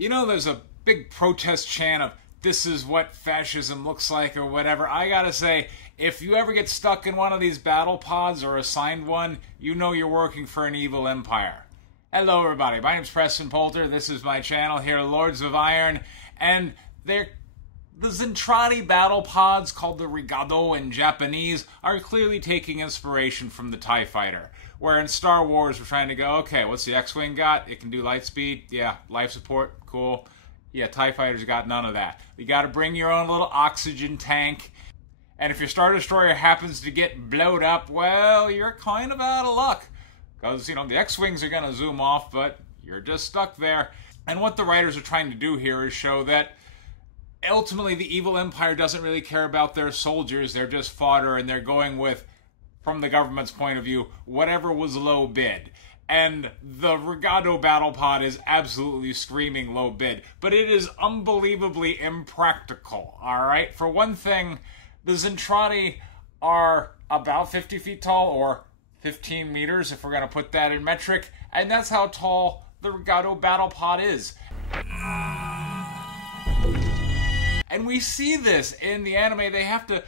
You know, there's a big protest chant of this is what fascism looks like or whatever. I gotta say, if you ever get stuck in one of these battle pods or assigned one, you know you're working for an evil empire. Hello everybody, my name's Preston Poulter, this is my channel here, Lords of Iron, and the Zentraedi Battle Pods, called the Regult in Japanese, are clearly taking inspiration from the TIE Fighter, where in Star Wars we're trying to go, okay, what's the X-Wing got? It can do light speed, yeah, life support, cool. Yeah, TIE Fighters got none of that. You gotta bring your own little oxygen tank, and if your Star Destroyer happens to get blowed up, well, you're kind of out of luck. Because, you know, the X-Wings are gonna zoom off, but you're just stuck there. And what the writers are trying to do here is show that ultimately the evil empire doesn't really care about their soldiers, they're just fodder, and they're going with, from the government's point of view, whatever was low bid. And the Regult Battle Pod is absolutely screaming low bid. But it is unbelievably impractical, alright? For one thing, the Zentraedi are about 50 feet tall, or 15 meters if we're going to put that in metric, and that's how tall the Regult Battle Pod is. And we see this in the anime. They have to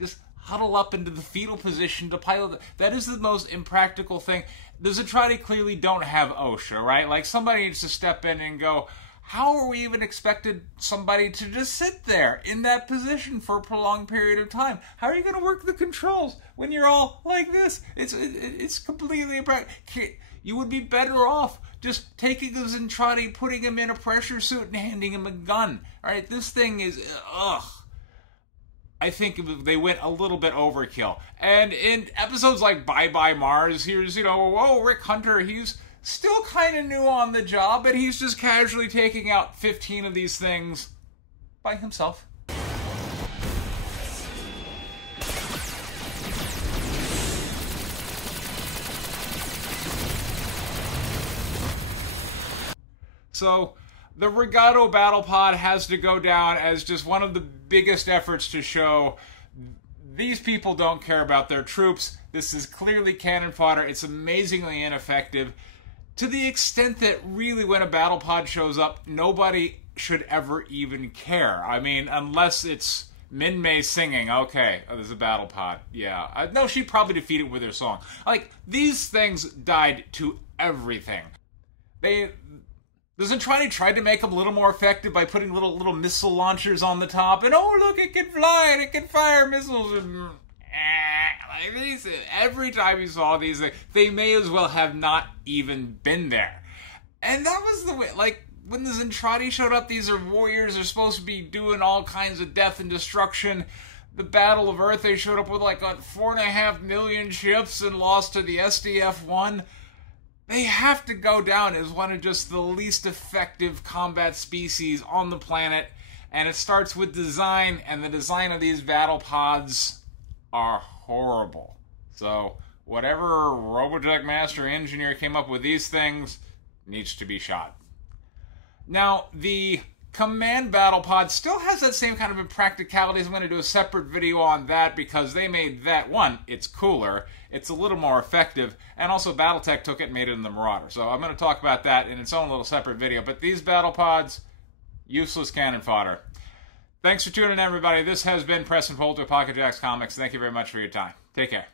just huddle up into the fetal position to pilot it. That is the most impractical thing. The Zentraedi clearly don't have OSHA, right? Like, somebody needs to step in and go, how are we even expected somebody to just sit there in that position for a prolonged period of time? How are you going to work the controls when you're all like this? It's completely impractical. You would be better off just taking the Zentraedi, putting him in a pressure suit, and handing him a gun. All right, this thing is, ugh. I think they went a little bit overkill. And in episodes like Bye Bye Mars, here's, you know, whoa, Rick Hunter, he's still kind of new on the job, but he's just casually taking out 15 of these things by himself. So, the Regult Battle Pod has to go down as just one of the biggest efforts to show these people don't care about their troops. This is clearly cannon fodder. It's amazingly ineffective, to the extent that really when a battle pod shows up, nobody should ever even care. I mean, unless it's Min-Mei singing, okay, oh, there's a battle pod, yeah. No, she'd probably defeat it with her song. Like, these things died to everything. The Zentraedi tried to make them a little more effective by putting little missile launchers on the top, and oh look, it can fly and it can fire missiles, and like these, every time you saw these things, they may as well have not even been there. And that was the way, like, when the Zentraedi showed up, these are warriors, they're supposed to be doing all kinds of death and destruction. The Battle of Earth, they showed up with like 4.5 million ships and lost to the SDF-1. They have to go down as one of just the least effective combat species on the planet. And it starts with design, and the design of these battle pods are horrible. So, whatever Robotech Master Engineer came up with these things needs to be shot. Now, the Command Battle Pod still has that same kind of impracticalities. I'm going to do a separate video on that because they made that, one, it's cooler, it's a little more effective, and also Battletech took it and made it in the Marauder. So I'm going to talk about that in its own little separate video. But these battle pods, useless cannon fodder. Thanks for tuning in, everybody. This has been Preston Poulter, Pocket Jacks Comics. Thank you very much for your time. Take care.